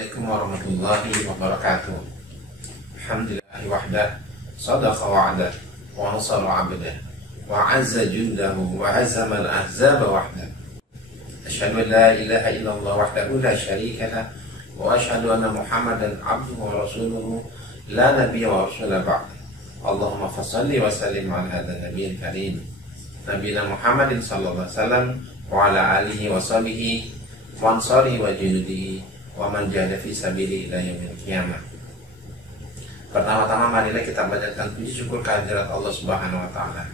Assalamualaikum warahmatullahi wabarakatuh. Alhamdulillahi wahdah, sadaqa wa'dah, wa nasara 'abdah, wa 'azza jundahu, wa 'azama al-ahzaba wahdah. Asyhadu an la ilaha illallah wahdahu la syarika lah, wa asyhadu anna Muhammadan 'abduhu wa rasuluhu, la nabiyya wa rasula ba'd. Allahumma fassalli wa sallim 'ala hadzal nabiyil karim, nabiyina Muhammadin sallallahu alaihi wasallam wa ala alihi wa sahbihi wa ansari wa junudihi wa man jahada fi sabili ila yaumil qiyamah. Pertama-tama marilah kita panjatkan puji syukur kehadirat Allah Subhanahu wa taala.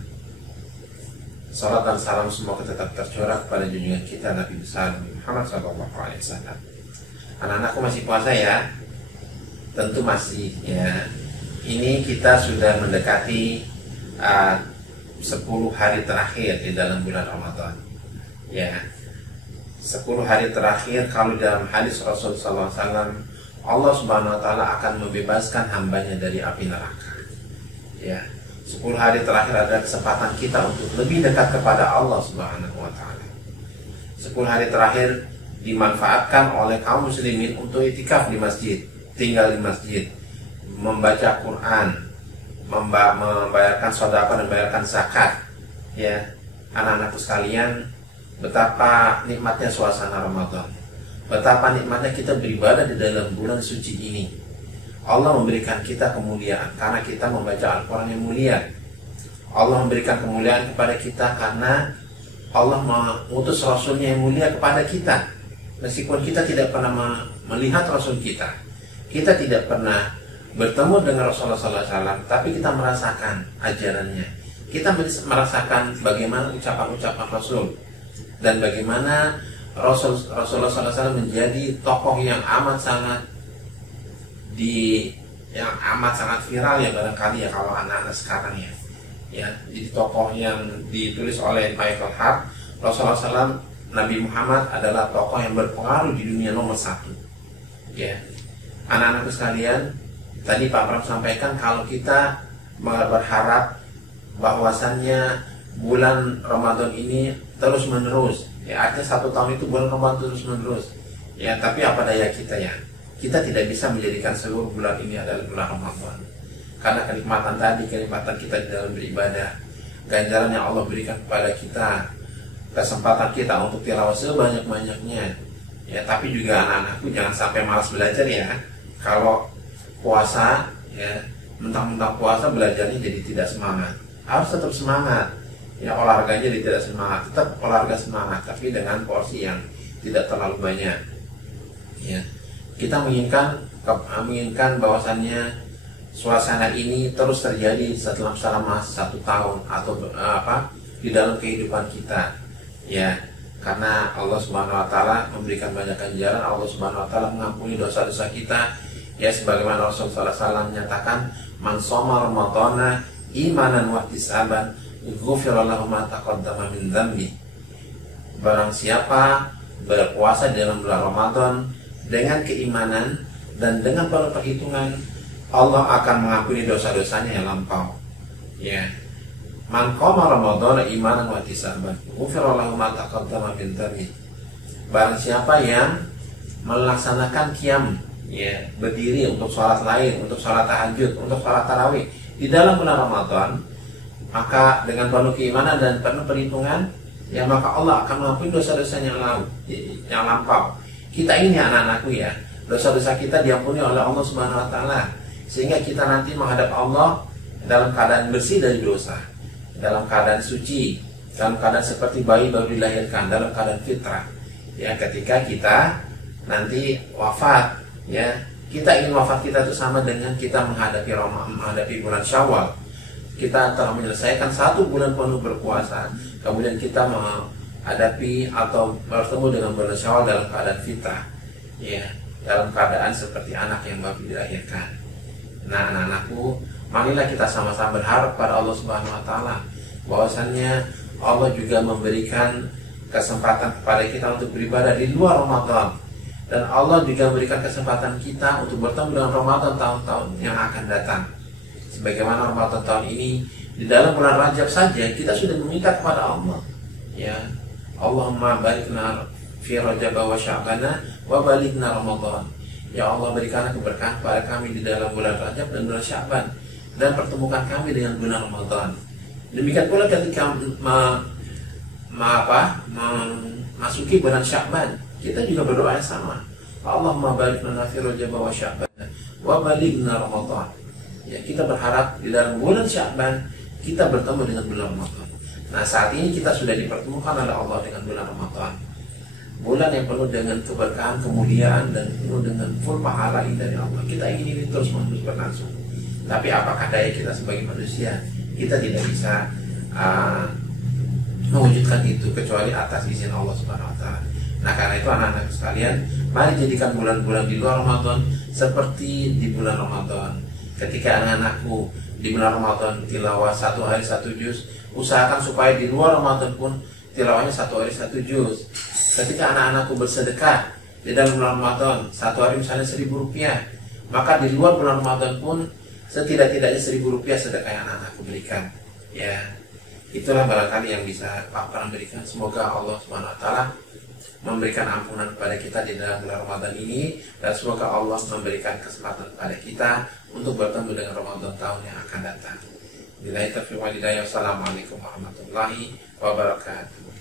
Salat dan salam semoga tetap tercurah kepada junjungan kita Nabi besar Muhammad sallallahu alaihi wasallam. Anak-anakku masih puasa ya? Tentu masih ya. Ini kita sudah mendekati 10 hari terakhir di dalam bulan Ramadan. Ya. 10 hari terakhir, kalau dalam hadis Rasulullah SAW, Allah Subhanahu Wa Taala akan membebaskan hambanya dari api neraka. Ya, 10 hari terakhir adalah kesempatan kita untuk lebih dekat kepada Allah Subhanahu Wa Taala. 10 hari terakhir dimanfaatkan oleh kaum muslimin untuk itikaf di masjid, tinggal di masjid, membaca Quran, membayarkan sedekah dan membayarkan zakat. Ya, anak-anakku sekalian, betapa nikmatnya suasana Ramadan, betapa nikmatnya kita beribadah di dalam bulan suci ini. Allah memberikan kita kemuliaan karena kita membaca Al-Quran yang mulia. Allah memberikan kemuliaan kepada kita karena Allah mengutus Rasulnya yang mulia kepada kita. Meskipun kita tidak pernah melihat Rasul kita tidak pernah bertemu dengan Rasulullah SAW, tapi kita merasakan ajarannya. Kita merasakan bagaimana ucapan-ucapan Rasul, dan bagaimana Rasulullah SAW menjadi tokoh yang amat sangat viral ya, barangkali ya kalau anak-anak sekarang ya jadi tokoh yang ditulis oleh Michael Hart. Rasulullah SAW, Nabi Muhammad adalah tokoh yang berpengaruh di dunia nomor 1 ya. Anak-anakku sekalian, tadi Pak Pram sampaikan kalau kita berharap bahwasannya bulan Ramadan ini terus menerus ya, artinya 1 tahun itu bulan Ramadan terus menerus ya, tapi apa daya kita ya, kita tidak bisa menjadikan seluruh bulan ini adalah bulan Ramadan, karena kenikmatan kita di dalam beribadah, ganjaran yang Allah berikan kepada kita, kesempatan kita untuk tilawah sebanyak-banyaknya ya. Tapi juga anak-anakku jangan sampai malas belajar ya. Kalau puasa ya, mentang-mentang puasa belajarnya jadi tidak semangat. Harus tetap semangat ya, olahraganya jadi tidak semangat, tetap olahraga semangat, tapi dengan porsi yang tidak terlalu banyak ya. Kita menginginkan bahwasannya suasana ini terus terjadi selama 1 tahun atau di dalam kehidupan kita ya, karena Allah Subhanahu Wa Taala memberikan banyak ganjaran. Allah Subhanahu Wa Taala mengampuni dosa-dosa kita ya, sebagaimana Rasulullah SAW menyatakan, man shoma ramadhana imanan wa ihtisaban ghufirallahu ma taqaddama min dzambi. Barang siapa berpuasa dalam bulan Ramadan dengan keimanan dan dengan penuh perhitungan, Allah akan mengampuni dosa-dosanya yang lampau ya. Man qama ramadhana imanan wa ihtisaban ghufirallahu ma taqaddama min dzambi. Barang siapa yang melaksanakan qiyam ya, berdiri untuk sholat lain, untuk sholat tahajud, untuk sholat tarawih di dalam bulan Ramadan, maka dengan penuh keimanan dan penuh perhitungan ya, maka Allah akan mengampuni dosa-dosanya yang lampau. Kita ini anak-anakku ya, dosa-dosa kita diampuni oleh Allah Subhanahu Wa Taala, sehingga kita nanti menghadap Allah dalam keadaan bersih dari dosa, dalam keadaan suci, dalam keadaan seperti bayi baru dilahirkan, dalam keadaan fitrah ya. Ketika kita nanti wafat ya, kita ingin wafat kita itu sama dengan kita menghadapi bulan Syawal. Kita telah menyelesaikan 1 bulan penuh berpuasa, kemudian kita menghadapi atau bertemu dengan bulan Syawal dalam keadaan fitrah ya, dalam keadaan seperti anak yang baru dilahirkan. Nah, anak-anakku, marilah kita sama-sama berharap pada Allah Subhanahu Wa Taala bahwasannya Allah juga memberikan kesempatan kepada kita untuk beribadah di luar Ramadan, dan Allah juga memberikan kesempatan kita untuk bertemu dengan Ramadan tahun-tahun yang akan datang. Sebagaimana Ramadan tahun ini, di dalam bulan Rajab saja kita sudah meminta kepada Allah ya, Allahumma barikna fi Rajab wa Sya'bana wa balighna Ramadan. Ya Allah, berikanlah keberkahan pada kami di dalam bulan Rajab dan bulan Sya'ban, dan pertemukan kami dengan bulan Ramadan. Demikian pula ketika memasuki bulan Sya'ban, kita juga berdoa yang sama. Allahumma barik lana fi Rajab wa Sya'ban wa balighna Ramadan. Ya, kita berharap di dalam bulan Sya'ban kita bertemu dengan bulan Ramadan. Nah, saat ini kita sudah dipertemukan oleh Allah dengan bulan Ramadan. Bulan yang penuh dengan keberkahan, kemuliaan, dan penuh dengan full pahala dari Allah. Kita ingin ini terus menerus berlangsung. Tapi apakah daya kita sebagai manusia? Kita tidak bisa mewujudkan itu kecuali atas izin Allah Subhanahu wa Ta'ala. Nah, karena itu anak-anak sekalian, mari jadikan bulan-bulan di luar Ramadan seperti di bulan Ramadan. Ketika anak-anakku di bulan Ramadan tilawah 1 hari 1 juz, usahakan supaya di luar Ramadan pun tilawahnya 1 hari 1 juz. Ketika anak-anakku bersedekah di dalam bulan Ramadan 1 hari misalnya Rp1.000, maka di luar bulan Ramadan pun setidak-tidaknya Rp1.000 sedekah yang anak-anakku berikan. Ya, itulah barangkali yang bisa Pak Pran berikan. Semoga Allah Subhanahu wa Ta'ala memberikan ampunan kepada kita di dalam bulan Ramadan ini, dan semoga Allah memberikan kesempatan kepada kita untuk bertemu dengan Ramadan tahun yang akan datang. Billahi taufiq wal hidayah. Wassalamualaikum warahmatullahi wabarakatuh.